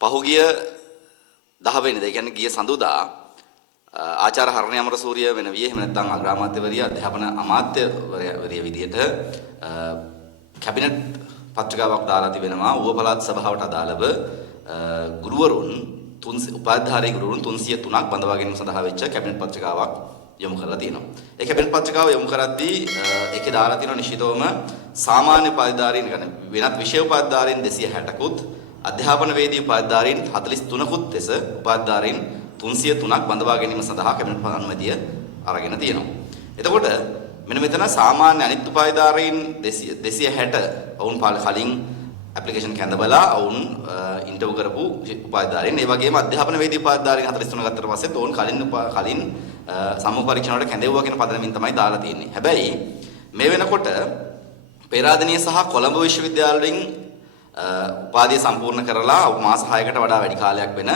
පහුගිය 10 වෙනිදා ඒ කියන්නේ ගිය සඳුදා ආචාර්ය හරණේ අමරසූරිය වෙන විය එහෙම නැත්නම් අග්‍රාමාත්‍යවරිය අධ්‍යාපන අමාත්‍යවරිය විදිහට කැබිනට් පත්‍රිකාවක් දාලා තිබෙනවා ඌව පළාත් සභාවට අදාළව ගුරුවරුන් උපාධිධාරී ගුරුවරුන් 303ක් බඳවා ගැනීම සඳහා වෙච්ච කැබිනට් පත්‍රිකාවක් යොමු කරලා තියෙනවා. ඒ කැබිනට් පත්‍රිකාව යොමු කරද්දී ඒකේ දාලා තියෙනවා නිශ්චිතවම සාමාන්‍ය උපාධිධාරීන් කියන්නේ වෙනත් විෂය උපාධිධාරීන් 260කුත් අධ්‍යාපන වේදී උපාධිධාරීන් 43කුත් ලෙස උපාධිධාරීන් 303ක් බඳවා ගැනීම සඳහා කැබිනට් අනුමැතිය අරගෙන තියෙනවා. එතකොට මෙන්න මෙතන සාමාන්‍ය අනිත් උපාධිධාරීන් 260 වුන් කලින් ඇප්ලිකේෂන් කැඳවලා වුන් ඉන්ටර්වයුව කරපු උපාධිධාරීන් ඒ වගේම අධ්‍යාපන වේදී උපාධිධාරීන් 43 ගත්තට පස්සේ වුන් කලින් සම්මුඛ පරීක්ෂණ වලට කැඳවුවා කියන පදනමින් තමයි දාලා තියෙන්නේ. හැබැයි මේ වෙනකොට පේරාදෙණිය සහ කොළඹ විශ්වවිද්‍යාවලින් උපාධිය සම්පූර්ණ කරලා මාස 6කට වඩා වැඩි කාලයක් වෙන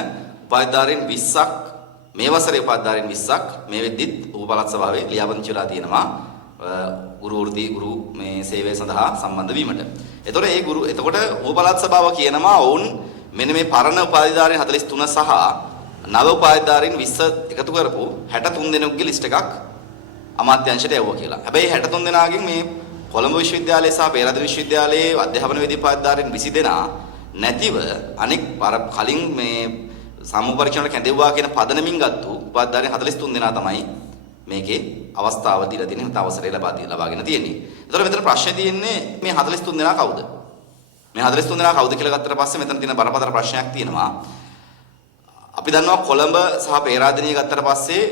උපාධිධාරීන් 20ක් මේ වසරේ උපාධිධාරීන් 20ක් මේ වෙද්දිත් ඌව පළාත් සභාවේ ලියාපදිංචි වෙලා තියෙනවා ගුරු මේ සේවය සඳහා සම්බන්ධ වීමට. එතකොට ඌව පළාත් සභාව කියනවා ඔවුන් මෙන්න මේ පරණ උපාධිධාරීන් 43 සහ නව උපාධිධාරීන් 20 එකතු කරපු 63 දෙනෙකුගේ ලිස්ට් එකක් අමාත්‍යාංශයට යවුවා කියලා. හැබැයි 63 දෙනාගෙන් මේ කොළඹ විශ්වවිද්‍යාලය සහ පේරාදෙණිය විශ්වවිද්‍යාලයේ අධ්‍යාපන වේදී උපාධිධාරීන් 20 දෙනා නැතිව අනෙක් කලින් මේ සම්මුඛ පරීක්ෂණ වල කැඳෙවුවා කියන පදනමින් ගත්තු උපාධිධාරීන් 43 දෙනා තමයි මේකේ අවස්ථාව දීලා තියෙන්නේ නැත්නම් අවසරය ලබාගෙන තියෙන්නේ. ඒතකොට මෙතන ප්‍රශ්නේ තියෙන්නේ මේ 43 දෙනා කවුද? මේ 43 දෙනා කවුද කියලා ගත්තට පස්සේ මෙතන තියෙන බරපතල ප්‍රශ්නයක් තියෙනවා. අපි දන්නවා කොළඹ සහ පේරාදෙණිය ගත්තට පස්සේ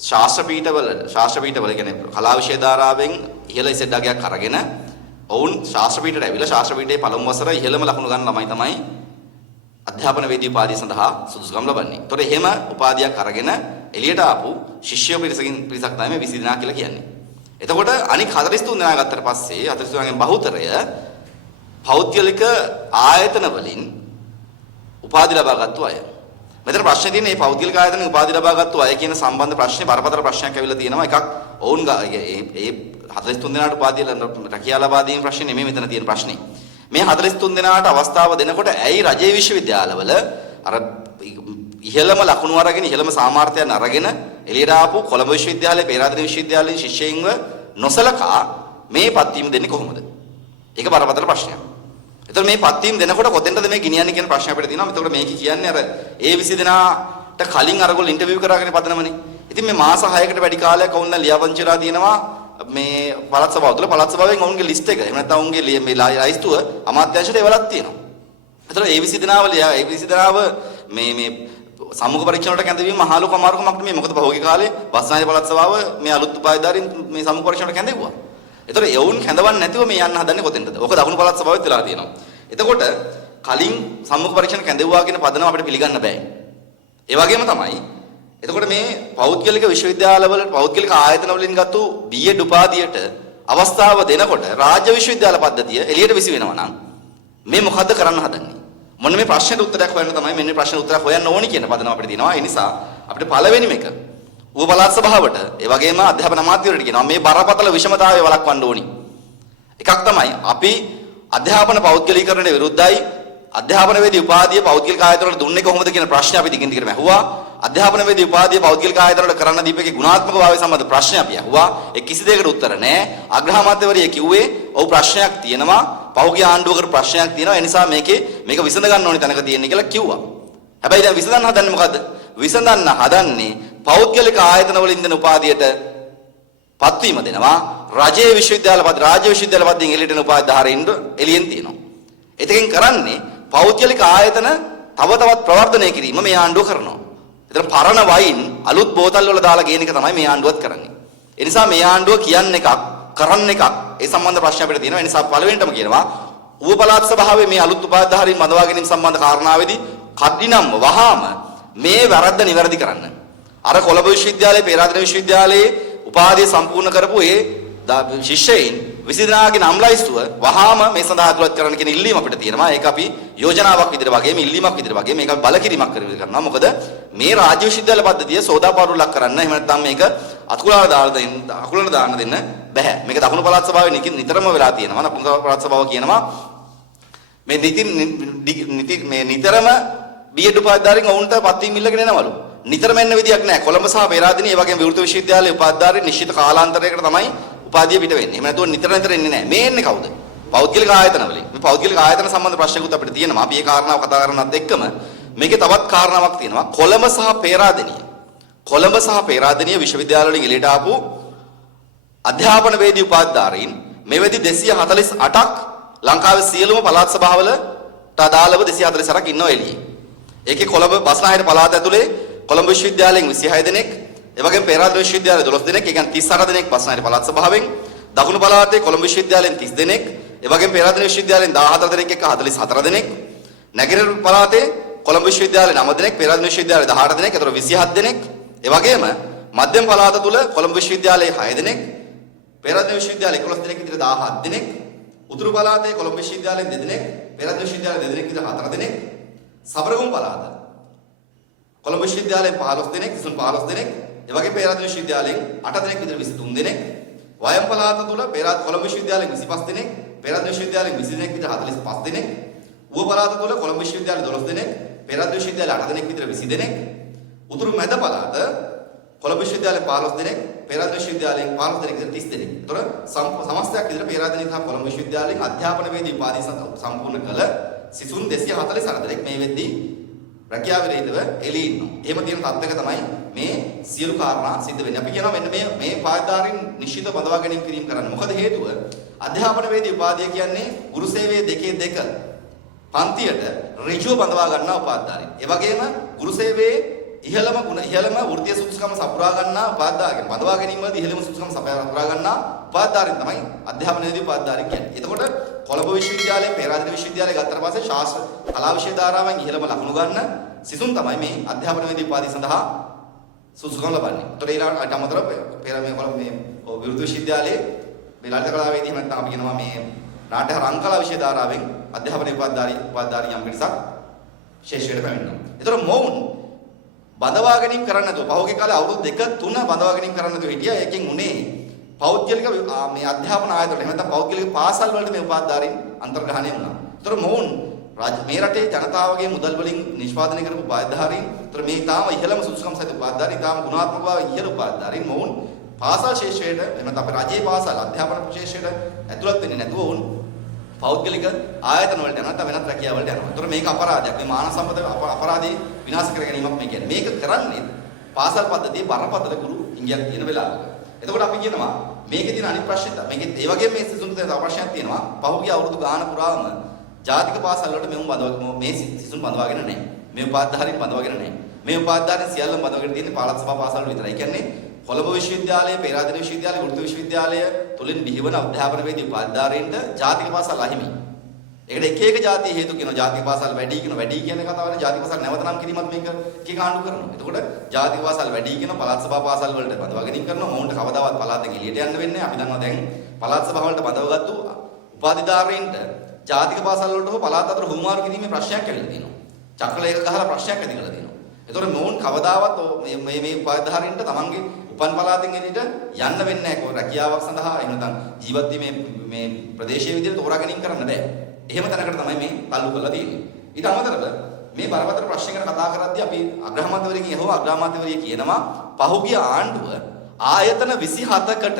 ශාස්ත්‍ර පීඨවල කියන්නේ කලා විෂය ධාරාවෙන් ඉහළ ඉසෙඩ්ඩාගයක් අරගෙන ඔවුන් ශාස්ත්‍ර පීඨයට ඇවිල්ලා ශාස්ත්‍ර පීඨයේ පළමු වසර ඉහළම ලකුණු ගන්න ළමයි තමයි අධ්‍යාපන වේදී උපාධිය සඳහා සුදුසුකම් ලබන්නේ. ඒතකොට එහෙම උපාධියක් අරගෙන එළියට ආපු ශිෂ්‍ය පිරිසක් තමයි මේ 20 දෙනා කියලා කියන්නේ. එතකොට අනික 43 දෙනා ගත්තට පස්සේ 43 දෙනාගෙන් බහුතරය පෞද්ගලික ආයතන වලින් උපාධි ලබාගත්තු අය. මෙතන ප්‍රශ්නේ තියෙන්නේ මේ පෞද්ගලික ආයතන උපාධි ලබාගත්තු අය කියන සම්බන්ධ ප්‍රශ්නේ බරපතල ප්‍රශ්නයක් ඇවිල්ලා තියෙනවා. එකක් ඔවුන් ඒ 43 දෙනාට උපාධිය රැකියාව ලබා දීම ප්‍රශ්නේ නෙමෙයි මෙතන තියෙන ප්‍රශ්නේ. මේ 43 දෙනාට අවස්ථාව දෙනකොට ඇයි රජයේ විශ්වවිද්‍යාලවල අර ඉහළම ලකුණු අරගෙන ඉහළම සාමර්ථ්‍යයන් අරගෙන එළියට ආපු කොළඹ විශ්වවිද්‍යාලයේ පේරාදෙණිය විශ්වවිද්‍යාලයේ ශිෂ්‍යයින්ව නොසලකා මේ පත්වීම දෙන්නේ කොහොමද? ඒක බරපතල ප්‍රශ්නයක්. එතකොට මේ පත්වීම දෙනකොට කොතෙන්ද මේ ගෙනියන්නේ කියන ප්‍රශ්න අපිට තියෙනවා. එතකොට මේක කියන්නේ අර ඒ 20 දෙනාට කලින් අරගොල්ලෝ ඉන්ටර්විව් කරාගෙන පදනමනේ. ඉතින් මේ මාස 6කට වැඩි කාලයක් වුණ ලියාපදිංචි වෙලා තියෙනවා මේ පළාත් සභාව තුළ පළාත් සභාවෙන් ඔවුන්ගේ ලිස්ට් එක එහෙම නැත්නම් ඔවුන්ගේ මේ ලයිස්තුව අමාත්‍යාංශයට එවලක් තියෙනවා. එතකොට ඒ 20 දෙනාව මේ සම්මුඛ පරීක්ෂණ වලට කැඳවීම මහලු කමාරුකමක් නෙමෙයි. මොකද පහුගිය කාලේ බස්නාහිර පළාත් සභාව මේ අලුත් උපාධිධාරීන් මේ සම්මුඛ පරීක්ෂණ වලට කැඳෙව්වා. එතකොට එවුන් කැඳවන්නේ නැතිව මේ යන්න හදන්නේ කොතෙන්ද? ඔක දකුණු පළාත් සභාවෙත් වෙලා තියෙනවා. එතකොට කලින් සම්මුඛ පරීක්ෂණ කැඳෙව්වා කියන පදනම අපිට පිළිගන්න බෑ. ඒ වගේම තමයි එතකොට මේ පෞද්ගලික විශ්වවිද්‍යාලවල පෞද්ගලික ආයතන වලින් ගත්තු B.Ed උපාධියට අවස්ථාව දෙනකොට රාජ්‍ය විශ්වවිද්‍යාල පද්ධතිය එළියට විසි වෙනවා නම් මේ මොකද්ද කරන්න හදන්නේ? මොන මේ ප්‍රශ්නෙට උත්තරයක් හොයන්න තමයි මෙන්න ප්‍රශ්නෙට උත්තරයක් හොයන්න ඕනි කියන පදනම අපිට තියෙනවා. ඒ නිසා අපිට පළවෙනිම එක ඌව පළාත් සභාවට ඒ වගේම අධ්‍යාපන අමාත්‍යවරයාට කියනවා මේ බරපතල විෂමතාවය වළක්වන්න ඕනි. එකක් තමයි අපි අධ්‍යාපන පෞද්ගලීකරණයට විරුද්ධයි. අධ්‍යාපන වේදී උපාධිය පෞද්ගලික ආයතන වලට දුන්නේ කොහොමද කියන ප්‍රශ්නේ අපි දිගින් දිගටම අහුවා. අධ්‍යාපන වේදී උපාධිය පෞද්ගලික ආයතන වලට කරන්න දීපේකේ ගුණාත්මක භාවය සම්බන්ධ ප්‍රශ්න අපි අහුවා. ඒ කිසි දෙයකට උත්තර නැහැ. අග්‍රාමාත්‍යවරිය කිව්වේ ඔව් ප්‍රශ්නයක් තියෙනවා. පෞද්ගලික ආණ්ඩුවකට ප්‍රශ්නයක් තියෙනවා. ඒ නිසා මේක විසඳ ගන්න ඕනි තැනක තියෙන්නේ කියලා කිව්වා. හැබැයි දැන් විසඳන්න හදන්නේ මොකද්ද? විසඳන්න හදන්නේ පෞද්ගලික ආයතන වලින් දෙන උපාධියට පත්වීම දෙනවා. රාජ්‍ය විශ්වවිද්‍යාල පද්ධතියෙන් එළියට එන උපාධිධාරීන්ට එළියෙන් තියෙනවා. ඒකෙන් කරන්නේ පෞද්ගලික ආයතන තව තවත් ප්‍රවර්ධනය කිරීම මේ ආණ්ඩුව කරනවා. ඒතර පරණ වයින් අලුත් බෝතල් වල දාලා ගේන එක තමයි මේ ආණ්ඩුවත් කරන්නේ. ඒ නිසා මේ ආණ්ඩුව කියන්නේ එකක් කරන්න එකක් ඒ සම්බන්ධ ප්‍රශ්න අපිට තියෙනවා. ඒ නිසා පළවෙනිටම කියනවා ඌව පළාත් සභාවේ මේ අලුත් උපාධිධාරීන් බඳවා ගැනීම සම්බන්ධ කාරණාවේදී කඩිනම් වහාම මේ වැරද්ද නිවැරදි කරන්න. අර කොළඹ විශ්වවිද්‍යාලයේ පේරාදෙණිය විශ්වවිද්‍යාලයේ උපාධිය සම්පූර්ණ කරපු ඒ ශිෂ්‍යයින් 20 දෙනාගේ නම් ලයිස්තුව වහාම මේ සඳහා අතුලත් කරන්න කියන ඉල්ලීම අපිට තියෙනවා. ඒක අපි යෝජනාවක් විදිහට වගේම ඉල්ලීමක් විදිහට වගේම මේක බලකිරීමක් කරනවා. මොකද මේ රාජ්‍ය විශ්වවිද්‍යාල පද්ධතිය සෝදාපාරු ලක් කරන්න එහෙම නැත්නම් මේක අකුලට දාන්න දෙන්න බෑ. මේක දකුණු පළාත් සභාවේ නිතරම වෙලා තියෙනවා. දකුණු පළාත් සභාව කියනවා මේ නිතරම B.Ed උපාධිධාරීන් ඔවුන්ට පත්වීම් ඉල්ලගෙන එනවලු. නිතරම එන්න විදියක් නැහැ. කොළඹ සහ පෙරාදෙණිය ඒ වගේම විවෘත විශ්වවිද්‍යාලයේ උපාධිධාරීන් නිශ්චිත කාලාන්තරයකට තමයි උපාධිය පිට වෙන්නේ. එහෙම නැතුව නිතර එන්නේ නැහැ. මේ එන්නේ කවුද? පෞද්ගලික ආයතන වලින්. මේ පෞද්ගලික ආයතන සම්බන්ධ ප්‍රශ්නකුත් අපිට තියෙනවා. අපි මේ කාරණාව කතා කරනවත් එක්කම මේකේ තවත් කාරණාවක් තියෙනවා. කොළඹ සහ පෙරාදෙණිය විශ්වවිද්‍යාල වලින් එළියට ආපු අධ්‍යාපන වේදී උපාධිධාරීන් මෙවැනි 248ක් ලංකාවේ සියලුම පළාත් සභාවලට අදාළව 248ක් ඉන්නවා එළියේ. ඒකේ කොළඹ බස්නාහිර පළාත ඇතුලේ කොළඹ විශ්වවිද්‍යාලයෙන් 26 දෙනෙක්, ඒ වගේම පෙරාදෙණිය විශ්වවිද්‍යාලයේ 12 දෙනෙක්, ඒ කියන්නේ 38 දෙනෙක් බස්නාහිර පළාත් සභාවෙන්, දකුණු පළාතේ කොළඹ විශ්වවිද්‍යාලයෙන් 30 දෙනෙක්, ඒ වගේම පෙරාදෙණිය විශ්වවිද්‍යාලයෙන් 14 දෙනෙක් එක්ක 44 දෙනෙක්, නැගෙනහිර පළාතේ කොළඹ විශ්වවිද්‍යාලයේ 9 දෙනෙක්, පෙරාදෙණිය විශ්වවිද්‍යාලයේ 18 දෙනෙක්, ඒතර 27 දෙනෙක්, ඒ වගේම මධ්‍යම පළාත තුල කොළඹ විශ්වවිද්‍යාලයේ 6 දෙනෙක්, පෙරාදෙණිය විශ්වවිද්‍යාලයේ 11 දෙනෙක් විතර 17 දෙනෙක්, උතුරු පළාතේ කොළඹ විශ්වවිද්‍යාලයෙන් 2 දෙනෙක්, පෙරාදෙණිය විශ්වවිද්‍යාලයේ 2 දෙනෙක් විතර 4 දෙනෙක්, සබරගමු පළාත කොළඹ විශ්වවිද්‍යාලයෙන් 15 දෙනෙක්, සිසුන් 15 දෙනෙක්, ඒ වගේ පෙරාදෙණිය විශ්වවිද්‍යාලයෙන් 8 දෙනෙක් විතර 23 දෙනෙක්, වයම් පළාත තුල කොළඹ විශ්වවිද්‍යාලයෙන් 25 දෙනෙක්, පෙරාදෙණිය විශ්වවිද්‍යාලයෙන් 20 දෙනෙක් විතර 45 දෙනෙක්, ඌව පළාත තුල කොළඹ විශ්වවිද්‍යාලයේ 12 දෙනෙක්, පෙරාදෙණිය විශ්වවිද්‍යාලයේ 8 දෙනෙක් විතර 20 දෙනෙක්, උතුරු මැද පළාත කොළඹ විශ්වවිද්‍යාලයේ 15 දෙනෙක්, පෙරාදෙණිය විශ්වවිද්‍යාලයෙන් 15 දෙනෙක් විතර 30 දෙනෙක්. ඒතර සමස්තයක් විතර පෙරාදෙණිය සහ කොළඹ විශ්වවිද්‍යාලයෙන් අධ්‍යාපන වේදී උපාධි සම්පූර්ණ කළ සිසුන් 248 දෙනෙක් මේ වෙද්දී රැකියාව විරහිතව එළී ඉන්නවා. එහෙම තියෙන තත්ත්වයක තමයි මේ සියලු කාරණා සිද්ධ වෙන්නේ. අපි කියනවා මෙන්න මේ පාදාරින් නිශ්චිත බඳවා ගැනීම කිරීම කරන්න. මොකද හේතුව? අධ්‍යාපන වේදී උපාධිය කියන්නේ ගුරු සේවයේ 2 පන්තියට ඍජුව බඳවා ගන්නා උපාධිධාරීන්. ඒ වගේම ගුරු සේවයේ ඉහළම වෘත්තීය සුසුකම සපුරා ගන්නා උපාධිධාරීන්. බඳවා ගැනීම වලදී ඉහළම සුසුකම සපුරා ගන්නා උපාධිධාරීන් තමයි අධ්‍යාපන වේදී උපාධිධාරීන් කියන්නේ. එතකොට කොළඹ විශ්වවිද්‍යාලයේ පෙරාදෙණිය විශ්වවිද්‍යාලයේ ගත්තට පස්සේ ශාස්ත්‍ර කලා විෂය ධාරාවෙන් ඉහළම ලකුණු ගන්න සිසුන් තමයි මේ අධ්‍යාපන වේදී උපාධිය සඳහා සුසුකම් ලබන්නේ. ඒතකොට ඊළඟට අමතරව මේ විරුද්ධ විශ්වවිද්‍යාලයේ මේ ලලිත කලා වේදී නැත්නම් අපි කියනවා මේ නාට්‍ය රංගකලා විෂය ධාරාවෙන් අධ්‍යාපන උපාධිධාරී යම් පිරිසක් ශේෂ්ත්‍රයට පැමිණෙනවා. ඒතකොට මොවුන් බඳවා ගැනීම කරන්න නැතුව පහුගිය කාලේ අවුරුදු 2-3 බඳවා ගැනීම කරන්න නැතුව හිටියා. ඒකෙන් උනේ පෞද්ගලික මේ අධ්‍යාපන ආයතන එහෙම නැත්නම් පෞද්ගලික පාසල් වලට මේ උපාධිධාරීන් අන්තර්ග්‍රහණය වුණා. ඒතර මොවුන් මේ රටේ ජනතාවගේ මුදල් වලින් නිෂ්පාදනය කරපු උපාධිධාරීන්, ඒතර මේ තාම ඉහළම සුසුකම් සහිත උපාධිධාරීන්, තාම ගුණාත්මක භාවය ඉහළ උපාධිධාරීන් මොවුන් පාසල් ශේෂ්ත්‍රයට එහෙම නැත්නම් අපේ රජයේ පාසල් අධ්‍යාපන ශේෂ්ත්‍රයට ඇතුළත් වෙන්නේ නැතුව වුන් පෞද්ගලික ආයතන වලට යනවා, නැත්නම් වෙනත් රැකියාව වලට යනවා. ඒතර මේක අපරාධයක්. මේ මානව සම්පත අපරාධී විනාශ කර ගැනීමක් මේ කියන්නේ. මේක කරන්නේ පාසල් පද්ධතියේ බරපතල ගුරු ඉංගියක් තියෙන වෙලාවක. එතකොට අපි කියනවා මේකේ තියෙන අනිත් ප්‍රශ්නේ තමයි මේකේ ඒ වගේම මේ සිසුන්ට තව ප්‍රශ්නයක් තියෙනවා. පහුගිය අවුරුදු ගාන පුරාම ජාතික පාසල් වලට මේ සිසුන් බඳවාගෙන නැහැ. මේ උපාධිධාරීන් බඳවාගෙන නැහැ. මේ උපාධිධාරීන් සියල්ලම බඳවාගෙන තියෙන්නේ පළාත් සභා පාසල් වල විතරයි. ඒ කියන්නේ කොළඹ විශ්වවිද්‍යාලය, පෙරාදෙණිය විශ්වවිද්‍යාලය, විරුද්ධ විශ්වවිද්‍යාලය තුලින් බිහිවන අධ්‍යාපන වේදී උපාධිධාරීන්ට ජාතික පාසල් අහිමි. ඒකට එක ජාතිය හේතු කියනවා. ජාතික පාසල් වැඩි කියන කතාවනේ ජාතික පාසල් නැවත නම් කිරීමත් මේක කී කාණ්ඩු කරනවා. එතකොට ජාතික පාසල් වැඩි කියන පළාත් සභා පාසල් වලට බඳවා ගැනීම කරනවා. මොවුන්ට කවදාවත් පළාතෙන් එළියට යන්න වෙන්නේ නැහැ. අපි දන්නවා දැන් පළාත් සභා වලට බඳවගත්තු උපාධිධාරීන්ට ජාතික පාසල් වලට හෝ පළාත් අතර හුවමාරු කිරීමේ ප්‍රශ්නයක් ඇවිල්ලා තියෙනවා. චක්‍රලේඛ ගහලා ප්‍රශ්නයක් ඇති කරලා තියෙනවා. එතකොට මොවුන් කවදාවත් මේ උපාධිධාරීන්ට තමන්ගේ උපන් පළාතෙන් එළියට යන්න වෙන්නේ නැහැ. කොහොම රැකියාවක් සඳහා එහෙම නැත්නම් ජීවත් වීමේ මේ ප්‍රදේශීය විදිහට තෝරා ගැනීම කරන්න බෑ. එහෙම තැනකට තමයි මේ තල්ලු කරලා තියෙන්නේ. ඊට අමතරව මේ බරපතල ප්‍රශ්න ගැන කතා කරද්දී අපි අග්‍රාමාත්‍යවරයෙක්ගෙන් හෝ අග්‍රාමාත්‍යවරිය කියනවා පහුගිය ආණ්ඩුව ආයතන 27කට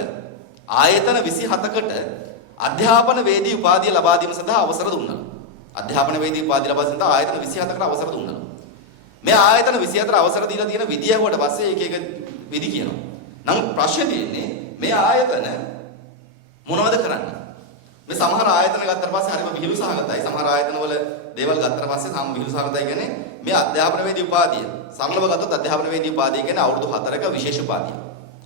අධ්‍යාපන වේදී උපාධිය ලබා දීම සඳහා අවසර දුන්නා. අධ්‍යාපන වේදී උපාධිය ලබා දීම සඳහා ආයතන 27කට අවසර දුන්නා. මේ ආයතන 24 අවසර දීලා තියෙන විදිය හොට පස්සේ එක විදි කියනවා. නමුත් ප්‍රශ්නේ තියෙන්නේ මේ ආයතන මොනවද කරන්නේ? මේ සමහර ආයතන ගත්තට පස්සේ හරිම විහිළු සහගතයි. සමහර ආයතන වල දේවල් ගත්තට පස්සේ සාම විහිළු සහගතයි කියන්නේ මේ අධ්‍යාපන වේදී උපාධිය. සරලව ගත්තොත් අධ්‍යාපන වේදී උපාධිය කියන්නේ අවුරුදු 4ක විශේෂ උපාධියක්.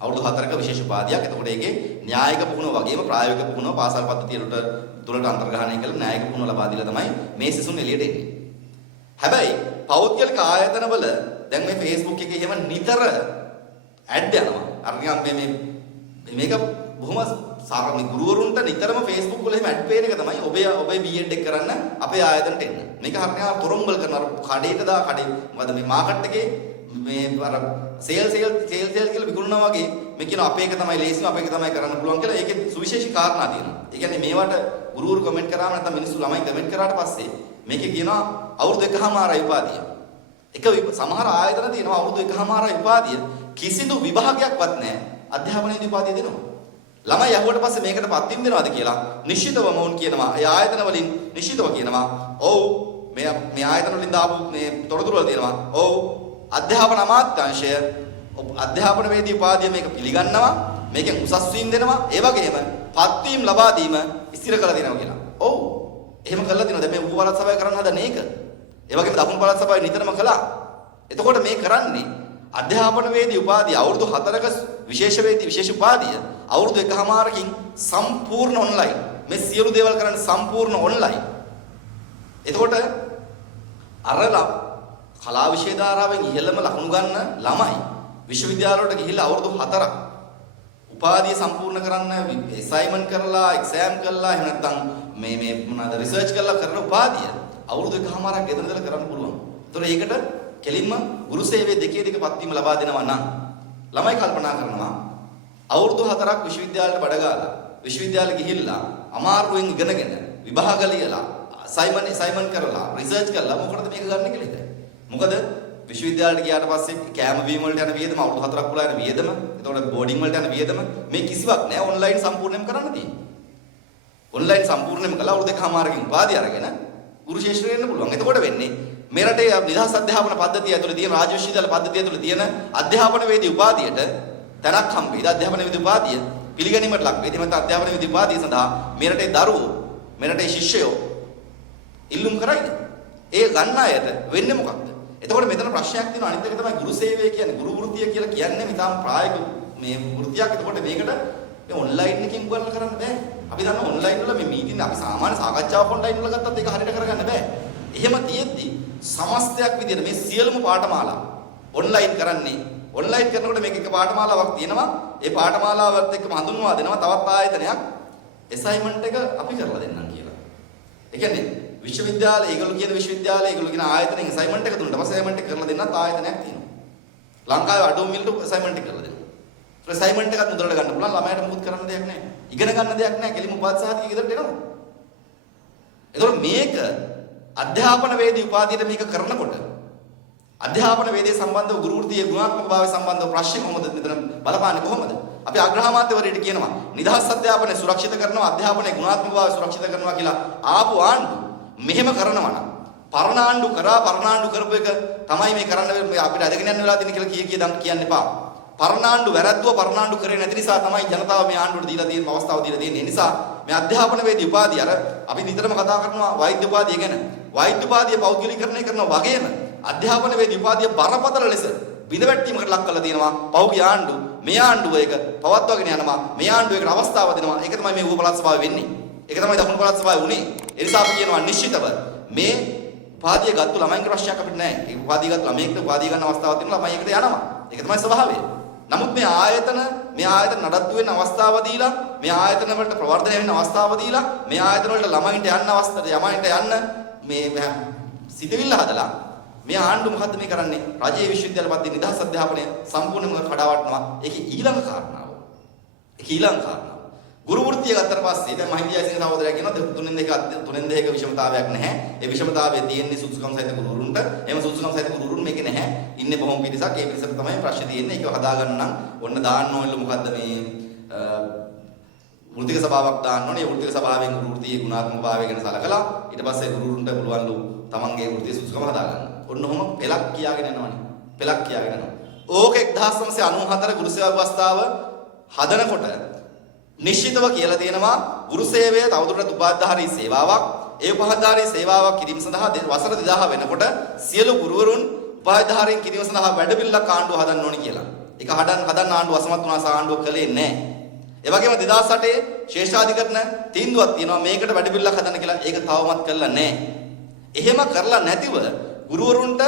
අවුරුදු 4ක විශේෂ උපාධියක්. එතකොට ඒකේ න්‍යායික පුහුණුව වගේම ප්‍රායෝගික පුහුණුව පාසල් පද්ධතියට තුලට අන්තර්ග්‍රහණය කරලා න්‍යායික පුහුණුව ලබා දීලා තමයි මේ සිසුන් එළියට එන්නේ. හැබැයි පෞද්ගලික ආයතන වල දැන් මේ Facebook එකේ එහෙම නිතර ඇඩ් යනවා. අර නිකන් මේක බොහොම සාමාන්‍ය ගුරුවරුන්ට නිතරම Facebook වල එහෙම ඇඩ් පේන එක තමයි ඔබේ B.Ed එක කරන්න අපේ ආයතනට එන්න. මේක හරියට තොරම්බල් කරන අර කඩේ මොකද මේ මාකට් එකේ මේ අර සේල් කියලා විකුණනවා වගේ මේ කියන අපේ එක තමයි ලේසිම අපේ එක තමයි කරන්න පුළුවන් කියලා ඒකේ සුවිශේෂී කාරණා තියෙනවා. ඒ කියන්නේ මේවට ගුරුවරු කමෙන්ට් කරාම නැත්නම් මිනිස්සු ළමයි කමෙන්ට් කරාට පස්සේ මේකේ කියනවා අවුරුදු 1කමාරයි උපාධිය. සමහර ආයතන තියෙනවා අවුරුදු එකමාරයි උපාධිය කිසිදු විභාගයක්වත් නැහැ. අධ්‍යාපනයේදී උපාධිය දෙනවා. ළමයි යහුවට පස්සේ මේකට පත්වීම දෙනවද කියලා නිශ්චිතවම වුන් කියනවා. ඒ ආයතන වලින් නිශ්චිතව කියනවා. ඔව් මේ ආයතන වලින් දාපු මේ තොරතුරු වල තියෙනවා. ඔව් අධ්‍යාපන අමාත්‍යාංශය අධ්‍යාපන වේදී උපාධිය මේක පිළිගන්නවා. මේකෙන් උසස් වීම දෙනවා. ඒ වගේම පත්වීම ලබා දීම ස්ථිර කරලා දෙනවා කියලා. ඔව් එහෙම කරලා දෙනවා. දැන් මේ උප පළාත් සභාවේ කරන්න හදන ඒක. ඒ වගේම දකුණු පළාත් සභාවේ නිතරම කළා. එතකොට මේ කරන්නේ අධ්‍යාපන වේදී උපාධිය අවුරුදු 4ක විශේෂ වේදී විශේෂ උපාධිය අවුරුදු 1කමාරකින් සම්පූර්ණ ඔන්ලයින්. මේ සියලු දේවල් කරන්නේ සම්පූර්ණ ඔන්ලයින්. එතකොට අරලා කලා විෂය ධාරාවෙන් ඉහළම ලකුණු ගන්න ළමයි විශ්වවිද්‍යාලවලට ගිහිල්ලා අවුරුදු 4ක් උපාධිය සම්පූර්ණ කරන්න අසයින්මන්ට් කරලා එක්සෑම් කරලා එහෙම නැත්නම් මේ මොනවාද රිසර්ච් කරලා කරන උපාධිය අවුරුදු 1කමාරක් ගෙදර ඉඳලා කරන්න පුළුවන්. ඒතකොට ඒකට කෙලින්ම ගුරු සේවයේ දෙකේ පත්වීම ලබා දෙනවා නම් ළමයි කල්පනා කරනවා අවුරුදු 4ක් විශ්වවිද්‍යාලයට බඩගාලා විශ්වවිද්‍යාලෙ ගිහිල්ලා අමාරුවෙන් ඉගෙනගෙන විභාග ලියලා අසයින්මන්ට් කරලා රිසර්ච් කරලා මොකටද මේක ගන්න කියලා හිතයි. මොකද විශ්වවිද්‍යාලයට ගියාට පස්සේ කැම බීම වලට යන වියදම අවුරුදු 4ක් පුරා යන වියදම, එතකොට බෝඩින් වලට යන වියදම මේ කිසිවක් නෑ ඔන්ලයින් සම්පූර්ණයෙන්ම කරන්න තියෙන්නේ. ඔන්ලයින් සම්පූර්ණයෙන්ම කළා අවුරුදු 1කමාරකින් උපාධිය අරගෙන ගුරු ශේෂ්ත්‍රයට එන්න පුළුවන්. එතකොට වෙන්නේ මේ රටේ නිදහස් අධ්‍යාපන පද්ධතිය ඇතුළේ තියෙන රාජ්‍ය විශ්වවිද්‍යාල පද්ධතිය ඇතුළේ තියෙන අධ්‍යාපන වේදී උපාධියට තැනක් හම්බෙයි. අධ්‍යාපන වේදී උපාධිය පිළිගැනීමට ලක් වෙයි. එහෙම නැත්නම් අධ්‍යාපන වේදී උපාධිය සඳහා මේ රටේ දරුවෝ, මේ රටේ ශිෂ්‍යයෝ ඉල්ලුම් කරයිද? ඒ ගන්න අයට වෙන්නේ මොකක්ද? එතකොට මෙතන ප්‍රශ්නයක් තියෙනවා. අනිත් එක තමයි ගුරු සේවය කියන්නේ. ගුරු වෘත්තිය කියලා කියන්නේ මිතාම ප්‍රායෝගික මේ වෘත්තියක්. එතකොට මේකට මේ ඔන්ලයින් එකකින් උගන්වලා කරන්න බෑ. අපි දන්නවා ඔන්ලයින් වල මේ මීටින් අපි සාමාන්‍ය සාකච්ඡාවක් ඔන්ලයින් වල ගත්තත් ඒක හරියට කරගන්න බෑ. එහෙම තියෙද්දි සමස්තයක් විදිහට මේ සියලුම පාඨමාලා ඔන්ලයින් කරන්නේ. ඔන්ලයින් කරනකොට මේක එක පාඨමාලාවක් තියෙනවා. ඒ පාඨමාලාවත් එක්කම හඳුන්වා දෙනවා තවත් ආයතනයක් අසයින්මන්ට් එක අපි කරලා දෙන්නම් කියලා. ඒ කියන්නේ විශ්වවිද්‍යාලය ඒගොල්ලෝ කියන විශ්වවිද්‍යාලය ඒගොල්ලෝ කියන ආයතනයෙන් අසයින්මන්ට් එක දුන්නා. ඊපස්සේ අසයින්මන්ට් එක කරලා දෙන්නත් ආයතනයක් තියෙනවා. ලංකාවේ අඩුම මිලට අසයින්මන්ට් එක කරලා දෙනවා. අසයින්මන්ට් එකත් මුදලට ගන්න පුළුවන්. ළමයාට මොකුත් කරන්න දෙයක් නැහැ. ඉගෙන ගන්න දෙයක් නැහැ. කෙලිම උපාධි සහතික ගෙදරට එනවා. ඒතකොට මේක අධ්‍යාපන වේදී උපාධියට මේක කරනකොට අධ්‍යාපන වේදේ සම්බන්ධව ගුරු වෘත්තියේ ගුණාත්මක භාවය සම්බන්ධව ප්‍රශ්න කොහොමද මෙතන බලපාන්නේ කොහොමද? අපි අග්‍රාමාත්‍යවරයෙක් කියනවා නිදහස් අධ්‍යාපනය සුරක්ෂිත කරනවා අධ්‍යාපනයේ ගුණාත්මක භාවය සුරක්ෂිත කරනවා කියලා ආපු ආණ්ඩු මෙහෙම කරනවා නම් පරණ ආණ්ඩු කරපු එක තමයි මේ කරන්න අපිට අදගෙන යන්න වෙලා තියෙන කියලා දන් කියන්න එපා. පරණ ආණ්ඩු වැරද්දුව පරණ ආණ්ඩු කරේ නැති නිසා තමයි ජනතාව මේ ආණ්ඩුවට දීලා තියෙන අවස්ථාව දීලා තියෙන්නේ. ඒ නිසා මේ අධ්‍යාපන වේදී උපාධිය අර අපි නිතරම කතා කරනවා වෛද්‍ය උපාධිය ගැන. වෛද්‍ය උපාධිය පෞද්ගලිකරණය කරනවා වගේම අධ්‍යාපන වේදී උපාධිය බරපතල ලෙස බිඳවැටීමකට ලක් කරලා තියෙනවා. පෞද්ගලික ආණ්ඩු මේ ආණ්ඩුව ඒක පවත්වාගෙන යනවා. මේ ආණ්ඩුවේකට අවස්ථාව දෙනවා. ඒක තමයි මේ ඌව පළාත් සභාවේ වෙන්නේ. ඒක තමයි දකුණු පළාත් සභාවේ උනේ. ඒ නිසා අපි කියනවා නිශ්චිතව මේ උපාධිය ගත්ත ළමයින්ගේ ප්‍රශ්නයක් අපිට නැහැ. ඒ උපාධිය ගත්ත ළමයෙක්ට උපාධිය ගන්න අවස්ථාවක් තියෙනවා. ළමයි එකට යනවා. ඒක තමයි ස්වභාවය. නමුත් මේ ආයතන නඩත්තු වෙන අවස්ථාව දීලා මේ ආයතන වලට ප්‍රවර්ධනය වෙන අවස්ථාව දීලා මේ ආයතන වලට ළමයින්ට යන්න මේ සිතවිල්ල හදලා මේ ආණ්ඩු මොකද්ද මේ කරන්නේ? රජයේ විශ්වවිද්‍යාල පද්ධතිය නිදහස් අධ්‍යාපනය සම්පූර්ණයෙන්ම කඩාවටනවා. ඒකේ ඊළඟ කාරණාව. ගුරු වෘත්තිය ගත්තට පස්සේ දැන් මහින්ද ජයසිංහ සහෝදරයා කියනවා තුනෙන් දෙක විෂමතාවයක් නැහැ. ඒ විෂමතාවය තියෙන්නේ සුසුකම් සහිත ගුරුවරුන්ට. එහෙම සුසුකම් සහිත ගුරුවරුන් මේකේ නැහැ. ඉන්නේ බොහොම පිරිසක්. ඒ පිරිසට තමයි ප්‍රශ්නේ තියෙන්නේ. ඒක හදාගන්න නම් ඔන්න දාන්න ඕනෙලු මොකද්ද මේ වෘත්තික සභාවක් දාන්න ඕනේ. ඒ වෘත්තික සභාවෙන් ගුරු වෘත්තියේ ගුණාත්මක භාවය ගැන සලකලා ඊට පස්සේ ගුරුවරුන්ට පුළුවන්ලු තමන්ගේ වෘත්තිය සුසුකම හදාගන්න. ඔන්න ඔහොම පෙලක් කියාගෙන යනවනේ. ඕක 1994 ගුරු සේවා ව්‍යවස්ථාව හදනකොට නිශ්චිතව කියලා තියෙනවා ගුරු සේවය තවදුරටත් උපාධිධාරී සේවාවක්. ඒ උපාධිධාරී සේවාවක් කිරීම සඳහා වසර 2000 වෙනකොට සියලු ගුරුවරුන් උපාධිධාරීන් කිරීම සඳහා වැඩපිළිවෙලක් ආණ්ඩුව හදන්න ඕනි කියලා. ඒක හදන්න ආණ්ඩුව අසමත් වුණා ආණ්ඩුව කළේ නැහැ. ඒ වගේම 2008 ශේෂ්ඨාධිකරණ තීන්දුවක් තියෙනවා මේකට වැඩපිළිවෙලක් හදන්න කියලා. ඒක තවමත් කළා නැහැ. එහෙම කරලා නැතිව ගුරුවරුන්ට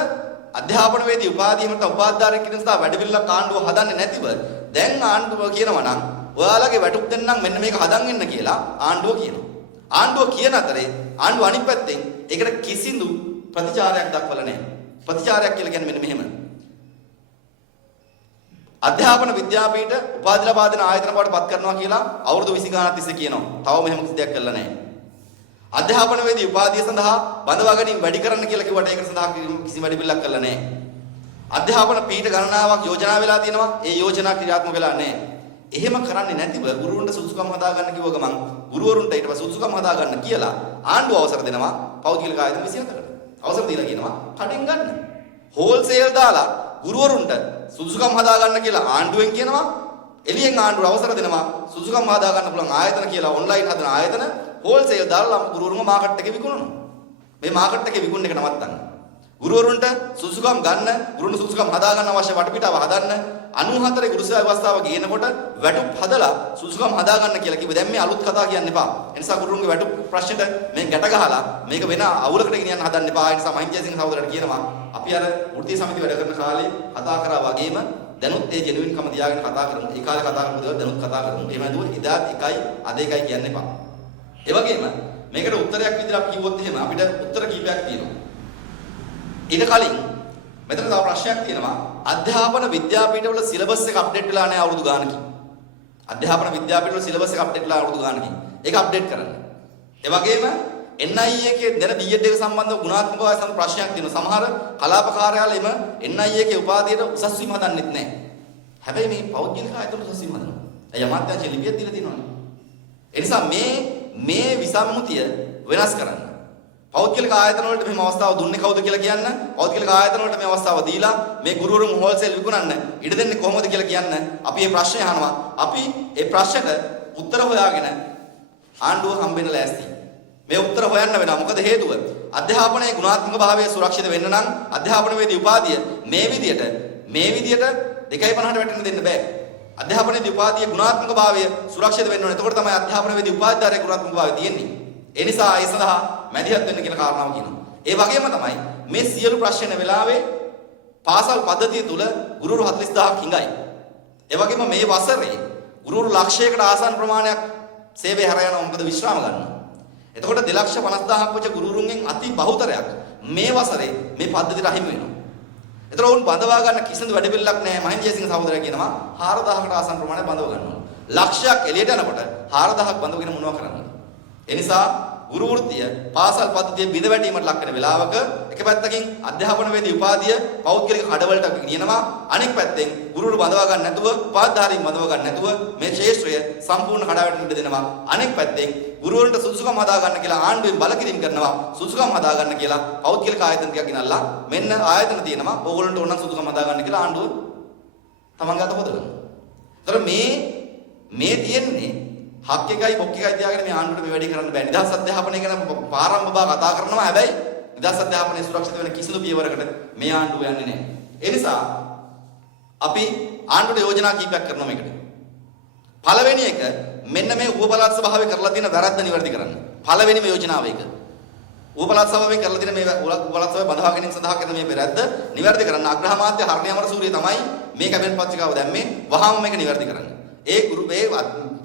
අධ්‍යාපන වේදී උපාධියකට උපාධිධාරී කිරීම සඳහා වැඩපිළිවෙලක් ආණ්ඩුව හදන්නේ නැතිව දැන් ආණ්ඩුව කියනවා නම් ඔයාලගේ වැටුප් දෙන්නම් මෙන්න මේක හදන් ඉන්න කියලා ආණ්ඩුව කියනවා. ආණ්ඩුව කියන අතරේ ආණ්ඩුව අනිත් පැත්තෙන් ඒකට කිසිදු ප්‍රතිචාරයක් දක්වලා නැහැ. ප්‍රතිචාරයක් කියලා කියන්නේ මෙන්න මෙහෙම. අධ්‍යාපන විද්‍යාපීඨ උපාධි ලබා දෙන ආයතන බවට පත් කරනවා කියලා අවුරුදු 20 ගණනක් තිස්සේ කියනවා. තව මෙහෙම කිසි දෙයක් කළා නැහැ. අධ්‍යාපනවේදී උපාධිය සඳහා බඳවා ගැනීම වැඩි කරන්න කියලා කිව්වට ඒක සඳහා කිසිම වැඩි පිළිලක් කළා නැහැ. අධ්‍යාපන පීඨ ගණනාවක් යෝජනා වෙලා තියෙනවා. ඒ යෝජනා ක්‍රියාත්මක වෙලා නැහැ. එහෙම කරන්නේ නැතිව ගුරුවරුන්ට සුසුකම් හදාගන්න කිව්ව ගමන් ගුරුවරුන්ට ඊට පස්සේ සුසුකම් හදාගන්න කියලා ආණ්ඩුව අවසර දෙනවා පෞද්ගලික ආයතන 27කට. අවසර දීලා කියනවා කඩෙන් ගන්න. හෝල්සේල් දාලා ගුරුවරුන්ට සුසුකම් හදාගන්න කියලා ආණ්ඩුවෙන් කියනවා. එළියෙන් ආණ්ඩුව අවසර දෙනවා සුසුකම් හදාගන්න පුළුවන් ආයතන කියලා ඔන්ලයින් හදන ආයතන හෝල්සේල් දාලා ගුරුවරුන්ව මාකට් එකේ විකුණනවා. මේ මාකට් එකේ විකුණන එක නවත්තන්න. ගුරුවරුන්ට සුසුකම් ගන්න, ගුරුවරුන්ට සුසුකම් හදාගන්න අවශ්‍ය වටපිටාව හදන්න 94 ගුරුසේවා ව්‍යවස්ථාව ගේනකොට වැටුප් හදලා සුසුකම් හදාගන්න කියලා කිව්ව. දැන් මේ අලුත් කතා කියන්න එපා. ඒ නිසා ගුරුවරුන්ගේ වැටුප් ප්‍රශ්නෙට මේ ගැට ගහලා මේක වෙන අවුලකට ගෙනියන්න හදන්න එපා. ඒ නිසා මහින්ද ජයසිංහ සහෝදරට කියනවා අපි අර වෘත්තීය සමිතිය වැඩ කරන කාලේ කතා කරා වගේම දැනුත් ඒ ජෙනුවින් කම තියාගෙන කතා කරමු. ඒ කාලේ කතා කරපු දේවල් දැනුත් කතා කරමු. එහෙම නේද? එදාත් එකයි අද එකයි කියන්න එපා. ඒ වගේම මේකට උත්තරයක් විදිහට අපි කිව්වොත් එහෙම අපිට උත්තර කීපයක් තියෙනවා. ඊට කලින් මෙතන තව ප්‍රශ්නයක් තියෙනවා. අධ්‍යාපන විද්‍යාපීඨවල සිලබස් එක අප්ඩේට් වෙලා නැහැ අවුරුදු ගානකින්. අධ්‍යාපන විද්‍යාපීඨවල සිලබස් එක අප්ඩේට් වෙලා අවුරුදු ගානකින්. ඒක අප්ඩේට් කරන්න. ඒ වගේම NIA එකේ දෙන B.Ed එක සම්බන්ධව ගුණාත්මක වාය සම්බන්ධ ප්‍රශ්නයක් තියෙනවා. සමහර කලාප කාර්යාලයෙම NIA එකේ උපාධියට උසස් වීම හදන්නෙත් නැහැ. හැබැයි මේ පෞද්ගලික ආයතන උසස් වීම හදනවා. එයා අමාත්‍යාංශ ලිපියක් දීලා තියෙනවානේ. ඒ නිසා මේ විසම්මුතිය වෙනස් කරන්න. පෞද්ගලික ආයතන වලට මෙහෙම අවස්ථාව දුන්නේ කවුද කියලා කියන්න. පෞද්ගලික ආයතන වලට මේ අවස්ථාව දීලා මේ ගුරුවරුන් හෝල්සේල් විකුණන්න ඉඩ දෙන්නේ කොහොමද කියලා කියන්න. අපි මේ ප්‍රශ්නේ අහනවා. අපි මේ ප්‍රශ්නෙට උත්තර හොයාගෙන ආණ්ඩුව හම්බෙන්න ලෑස්ති. මේ උත්තර හොයන්න වෙනවා. මොකද හේතුව? අධ්‍යාපනයේ ගුණාත්මක භාවය සුරක්ෂිත වෙන්න නම් අධ්‍යාපනවේදී උපාධිය මේ විදියට 2.50ට වැටෙන්න දෙන්න බෑ. අධ්‍යාපනයේදී උපාධියේ ගුණාත්මක භාවය සුරක්ෂිත වෙන්න ඕනේ. එතකොට තමයි අධ්‍යාපනවේදී උපාධිධාරයේ ගුණාත්මක භාවය තියෙන්නේ. ඒ නිසා ඒ සඳහා මැදිහත් වෙන්න කියන කාරණාව කියනවා. ඒ වගේම තමයි මේ සියලු ප්‍රශ්න වෙලාවේ පාසල් පද්ධතිය තුල ගුරුවරු 40000ක් හිඟයි. ඒ වගේම මේ වසරේ ගුරුවරු ලක්ෂයකට ආසන්න ප්‍රමාණයක් සේවය හැර යනවා. මොකද විශ්‍රාම ගන්නවා. එතකොට 2,50,000ක් වච ගුරුවරුන්ගෙන් අති බහුතරයක් මේ වසරේ මේ පද්ධතියට අහිමි වෙනවා. එතකොට උන් බඳවා ගන්න කිසිදු වැඩ පිළිලක් නැහැ. මහින්ද ජයසිංහ සහෝදරයා කියනවා 4,000කට ආසන්න ප්‍රමාණයක් බඳව ගන්නවා. ලක්ෂයක් එළියට යනකොට 4,000ක් බඳවගෙන මොනවා කරන්නද? ඒ නිසා ගුරු වෘත්තිය පාසල් පද්ධතිය බිඳ වැටීමට ලක් වෙන වෙලාවක එක පැත්තකින් අධ්‍යාපනවේදී උපාධිය පෞද්ගලික කඩවලට ගෙනියනවා. අනෙක් පැත්තෙන් ගුරුවරු බඳවා ගන්න නැතුව උපාධිධාරීන් බඳවා ගන්න නැතුව මේ ක්ෂේත්‍රය සම්පූර්ණ කඩාවැටෙන්න ඉඩ දෙනවා. අනෙක් පැත්තෙන් ගුරුවරුන්ට සුසුකම් හදා ගන්න කියලා ආණ්ඩුවෙන් බලකිරීම කරනවා. සුසුකම් හදා ගන්න කියලා පෞද්ගලික ආයතන ටිකක් ගෙනල්ලා මෙන්න ආයතන තියෙනවා. ඕගොල්ලන්ට ඕන නම් සුසුකම් හදා ගන්න කියලා ආණ්ඩුව තමන්ගේ අත හොදනවා. ඒතර මේ තියෙන්නේ හක් එකයි බොක් එකයි තියාගෙන මේ ආණ්ඩුවට මේ වැඩේ කරන්න බෑ. නිදහස් අධ්‍යාපනය ගැන පාරම්භ බව කතා කරනවා. හැබැයි නිදහස් අධ්‍යාපනයේ සුරක්ෂිත වෙන කිසිදු පියවරකට මේ ආණ්ඩුව යන්නේ නැහැ. ඒ නිසා අපි ආණ්ඩුවට යෝජනා කීපයක් කරනවා මේකට. පළවෙනි එක මෙන්න මේ උපපළාත් සභාවේ කරලා තියෙන වැරද්ද නිවැරදි කරන්න. පළවෙනිම යෝජනාව ඒක. උපපළාත් සභාවෙන් කරලා තියෙන මේ උපපළාත් සභාවේ බඳවා ගැනීම සඳහා කරන මේ වැරද්ද නිවැරදි කරන්න. අග්‍රාමාත්‍ය හර්ණි අමරසූරිය තමයි මේ කැබිනට් පත්‍රිකාව දැම්මේ. වහාම මේක නිවැරදි කරන්න. ඒ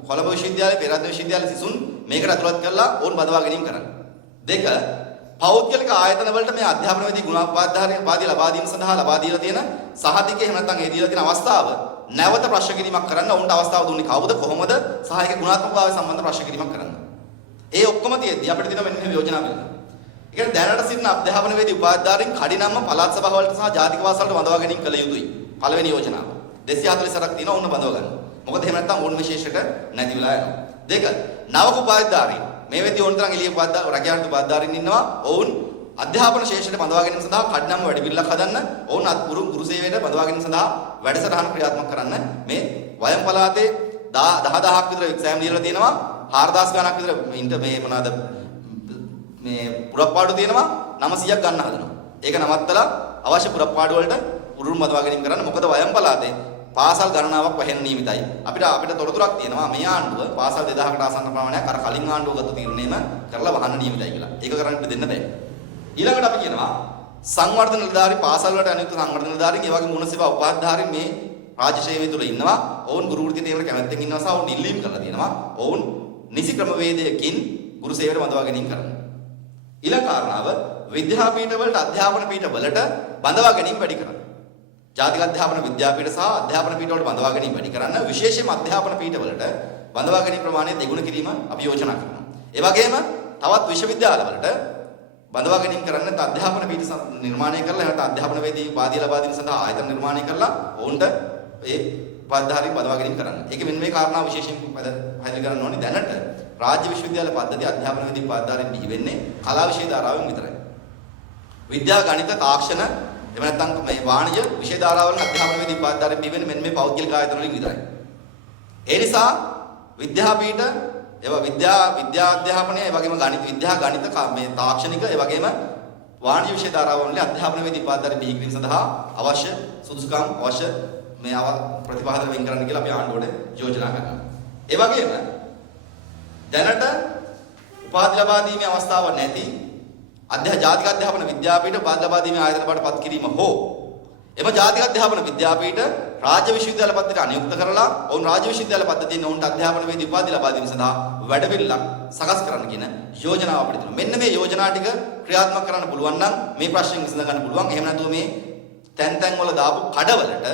කොළඹ විශ්වවිද්‍යාලයේ පෙරාද්ද විශ්වවිද්‍යාලයේ සිසුන් මේකට ඇතුළත් කරලා ඕන් බඳවා ගැනීම කරන්න. දෙක පෞද්ගලික ආයතන වලට මේ අධ්‍යාපනවේදී ගුණෝපාධි ලබා දීම සඳහා ලබා දීලා තියෙන සහතිකය එහෙම නැත්නම් ඒ දීලා තියෙන අවස්ථාව නැවත ප්‍රශ්න කිරීමක් කරන්න උන්ට අවස්ථාව දුන්නේ කවුද කොහොමද සහායක ගුණාත්මකභාවය සම්බන්ධ ප්‍රශ්න කිරීමක් කරන්න. ඒ ඔක්කොම තියෙද්දි අපිට තියෙන මෙන්න මේ යෝජනා වෙන්න. ඒ කියන්නේ දැනට සිටින අධ්‍යාපනවේදී උපාධිධාරීන් කඩිනම්ම පළාත් සභාව වලට සහ ජාතික වාසල් වලට බඳවා ගැනීම කළ යුතුයි. පළවෙනි යෝජනාව. 240ක් තියෙනවා උන්න බඳව ගන්න. මොකද එහෙම නැත්නම් ඕන විශේෂක නැති වෙලා යනවා. දෙක නවක උපාධිධාරීන් මේ වෙද්දී ඕන තරම් එළිය රැකියාවට උපාධිධාරීන් ඉන්නවා. ඔවුන් අධ්‍යාපන ශේෂයට බඳවා ගැනීම සඳහා කඩිනම්ම වැඩි පිළිලක් හදන්න ඔවුන් ගුරු සේවයට බඳවා ගැනීම සඳහා වැඩසටහන ක්‍රියාත්මක කරන්න මේ වයම් පළාතේ 10000ක් විතර එක්සෑම් දීලා තියෙනවා. 4000 ගණක් විතර මේ මොනවාද මේ පුරප්පාඩු තියෙනවා 900ක් ගන්න හදනවා. ඒක නවත්තලා අවශ්‍ය පුරප්පාඩු වලට උරුම බඳවා ගැනීම කරන්න. මොකද වයම් පළාතේ පාසල් ගණනාවක් වහෙන්න නියමිතයි. අපිට තොරතුරක් තියෙනවා මේ ආණ්ඩුව පාසල් 2000කට ආසන්න ප්‍රමාණයක් අර කලින් ආණ්ඩුව ගත්ත තීරණයම කරලා වහන්න නියමිතයි කියලා. ඒක කරන්න දෙන්න බෑ. ඊළඟට අපි කියනවා සංවර්ධන නිලධාරී පාසල් වලට අනිත් සංවර්ධන නිලධාරීන් ඒ වගේ මුණ සේවා උපාධිධාරීන් මේ රාජ්‍ය සේවය තුළ ඉන්නවා. ඔවුන් ගුරු වෘත්තියට ඒවට කැමැත්තෙන් ඉන්නවා සහ ඔවුන් ඉල්ලීම් කරලා තියෙනවා. ඔවුන් නිසි ක්‍රමවේදයකින් ගුරු සේවයට බඳවා ගැනීම කරන්න. ඊළඟ කාරණාව විද්‍යාපීඨ වලට අධ්‍යාපන පීඨ වලට බඳවා ගැනීම වැඩි කරන්න. ජාතික අධ්‍යාපන විද්‍යාපීඨ සහ අධ්‍යාපන පීඨ වලට බඳවා ගැනීම වැඩි කරන්න. විශේෂයෙන්ම අධ්‍යාපන පීඨ වලට බඳවා ගැනීම ප්‍රමාණය දෙගුණ කිරීම අපි යෝජනා කරනවා. ඒ වගේම තවත් විශ්වවිද්‍යාලවලට බඳවා ගැනීම කරන්න අධ්‍යාපන පීඨ නිර්මාණය කරලා එහෙට අධ්‍යාපන වේදී උපාධිය ලබා ගැනීම සඳහා ආයතන නිර්මාණය කරලා ඔවුන්ට ඒ උපාධිධාරී බඳවා ගැනීම කරන්න. ඒක මෙන්න මේ කාරණා විශේෂයෙන් පැහැදිලි කරන්න ඕනේ. දැනට රාජ්‍ය විශ්වවිද්‍යාල පද්ධතිය අධ්‍යාපන වේදී උපාධිධාරීන් බිහි වෙන්නේ කලා විෂය ධාරාවෙන් විතරයි. විද්‍යා ගණිත තාක්ෂණ එහෙම නැත්නම් මේ වාණිජ විෂය ධාරාවල අධ්‍යාපන වේදී උපාධිධාරීන් බිහි වෙන්නේ මෙන්න මේ පෞද්ගලික ආයතන වලින් විතරයි. ඒ නිසා විද්‍යාපීඨ ඒවා විද්‍යා අධ්‍යාපනය ඒ වගේම ගණිත විද්‍යා ගණිත මේ තාක්ෂණික ඒ වගේම වාණිජ්‍ය විෂය ධාරාවල අධ්‍යාපන වේදී උපාධිධාරී බිහි කිරීම සඳහා අවශ්‍ය සුදුසුකම් අවශ්‍ය මේ ප්‍රතිපාදන වෙන් කරන්න කියලා අපි ආණ්ඩුවට යෝජනා කරනවා. ඒ වගේම දැනට උපාධි ලබා දීමේ අවස්ථාවක් නැති ජාතික අධ්‍යාපන විද්‍යාපීඨ උපාධි ලබා දීමේ ආයතන බවට පත් කිරීම හෝ එම ජාතික අධ්‍යාපන විද්‍යාපීඨ රාජ්‍ය විශ්වවිද්‍යාල පද්ධතියට අනුයුක්ත කරලා ඔවුන් රාජ්‍ය විශ්වවිද්‍යාල පද්ධතියෙන් ඔවුන්ට අධ්‍යාපන වේදී උපාධි ලබා දීම සඳහා වැඩපිළිවෙලක් සකස් කරන්න කියන යෝජනාව අපිට තියෙනවා. මෙන්න මේ යෝජනා ටික ක්‍රියාත්මක කරන්න පුළුවන් නම් මේ ප්‍රශ්නෙන් විසඳ ගන්න පුළුවන්. එහෙම නැතුව මේ තැන් වල දාපු කඩවලට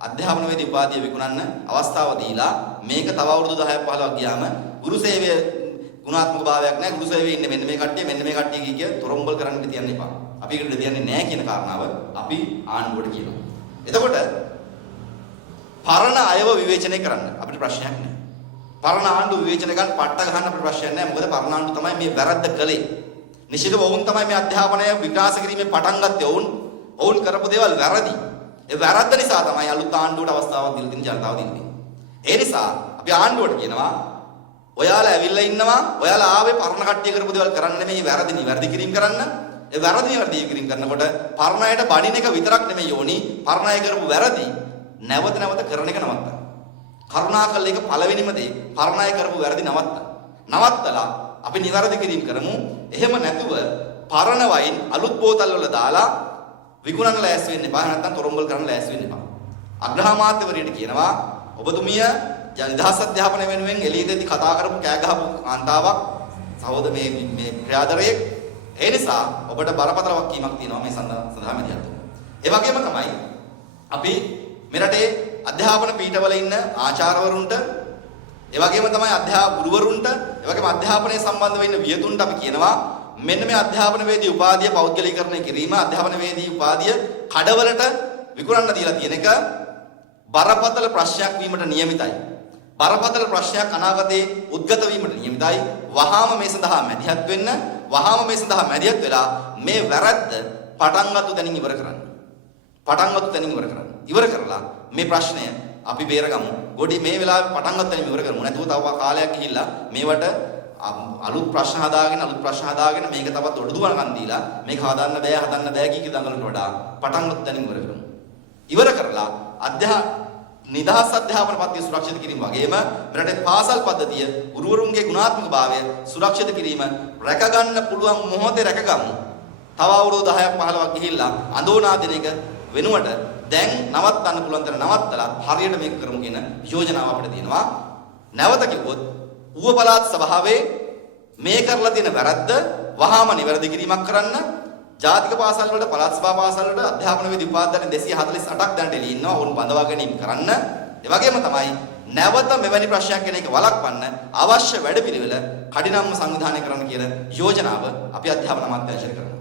අධ්‍යාපන වේදී උපාධිය විකුණන්න අවස්ථාව දීලා මේක තව අවුරුදු 10ක් 15ක් ගියාම ගුරු සේවයේ ගුණාත්මක භාවයක් නැහැ. ගුරු සේවයේ ඉන්නේ මෙන්න මේ කට්ටිය කිය තොරම්බල් කරන්න තියන්න එපා. අපි ඒකට දෙන්නේ නැහැ කියන කාරණාව අපි ආණ්ඩුවට කියනවා. එතකොට පරණ අයව විවේචනය කරන්න අපිට ප්‍රශ්නයක් නැහැ. පරණ ආණ්ඩුව විවේචනය ගන්න පට්ට ගන්න අපිට ප්‍රශ්නයක් නැහැ. මොකද පරණ ආණ්ඩුව තමයි මේ වැරද්ද කළේ. නිශ්චිතව ඔවුන් තමයි මේ අධ්‍යාපනය විකාශ කිරීමේ පටන් ගත්තේ. ඔවුන් කරපු දේවල් වැරදි. ඒ වැරද්ද නිසා තමයි අලුත් ආණ්ඩුවට අවස්ථාවක් දීලා තියෙන ජනතාව දින්නේ. ඒ නිසා අපි ආණ්ඩුවට කියනවා ඔයාලා ඇවිල්ලා ඉන්නවා ඔයාලා ආවේ පරණ කට්ටිය කරපු දේවල් කරන්න නෙමෙයි වැරදි නිවැරදි කිරීම කරන්න. ඒ වැරදි නිවැරදි කිරීම කරනකොට පරණ අයට බණින එක විතරක් නෙමෙයි යෝනි පරණ අය කරපු වැරදි නැවත කරන එක නවත්තන්න. කරුණාකරලා ඒක පළවෙනිම දේ පරණ අය කරපු වැරදි නවත්තලා අපි නිවැරදි කිරීම කරමු. එහෙම නැතුව පරණ වයින් අලුත් බෝතල් වල දාලා විකුණන්න ලෑස්ති වෙන්න එපා. නැත්නම් තොරම්බල් කරන්න ලෑස්ති වෙන්න එපා. අග්‍රාමාත්‍යවරියට කියනවා ඔබතුමිය නිදහස් අධ්‍යාපනය වෙනුවෙන් එළියේදී කතා කරපු කෑ ගහපු කාන්තාවක් සහෝදර මේ ක්‍රියාදරයේ ඒ නිසා ඔබට බරපතල වක්කීමක් තියෙනවා මේ සඳහා මැදිහත් වෙන්න. ඒ වගේම තමයි අපි මෙරටේ අධ්‍යාපන පීඨවල ඉන්න ආචාර්යවරුන්ට ඒ වගේම තමයි ගුරුවරුන්ට ඒ වගේම අධ්‍යාපනයේ සම්බන්ධ වෙන්න වියතුන්ට අපි කියනවා මෙන්න මේ අධ්‍යාපන වේදී උපාධිය පෞද්ගලීකරණය කිරීම අධ්‍යාපන වේදී උපාධිය කඩවලට විකුණන්න දීලා තියෙන එක බරපතල ප්‍රශ්නයක් වීමට නියමිතයි. බරපතල ප්‍රශ්නයක් අනාගතයේ උද්ගත වීමට නියමිතයි. වහාම මේ සඳහා මැදිහත් වෙන්න වහාම මේ සඳහා මැදිහත් වෙලා මේ වැරද්ද පටන්ගත්තු තැනින් ඉවර කරන්න. ඉවර කරලා මේ ප්‍රශ්නය අපි බේරගමු. ගොඩි මේ වෙලාවේ පටන්ගත්තු තැනින් ඉවර කරමු. නැතුව තව කාලයක් ගිහිල්ලා මේවට අලුත් ප්‍රශ්න හදාගෙන මේක තවත් ඔඩුදුවනකන් දීලා මේක හදන්න බෑ කී දඟලට වඩා පටන්ගත්තු තැනින් ඉවර කරමු. ඉවර කරලා නිදහස් අධ්‍යාපන පද්ධතිය සුරක්ෂිත කිරීම වගේම මෙරටේ පාසල් පද්ධතිය ගුරුවරුන්ගේ ගුණාත්මක භාවය සුරක්ෂිත කිරීම රැකගන්න පුළුවන් මොහොතේ රැකගමු. තව අවුරුදු 10ක් 15ක් ගිහිල්ලා අඳෝනා දින එක වෙනුවට දැන් නවත්තන්න පුළුවන් තැන නවත්තලා හරියට මේක කරමු කියන යෝජනාව අපිට තියෙනවා. නැවත කිව්වොත් ඌව පළාත් සභාවේ මේ කරලා තියෙන වැරද්ද වහාම නිවැරදි කිරීමක් කරන්න ජාතික පාසල් වල පළාත් සභා පාසල් වල අධ්‍යාපන වේදී උපාධිධාරීන් 248ක් දැනට එළි ඉන්නවා. ඔවුන් බඳවා ගැනීම කරන්න. ඒ වගේම තමයි නැවත මෙවැනි ප්‍රශ්නයක් කෙනෙක් වළක්වන්න අවශ්‍ය වැඩපිළිවෙල කඩිනම්ම සංවිධානය කරන්න කියන යෝජනාව අපි අධ්‍යාපන අමාත්‍යාංශයට කරනවා.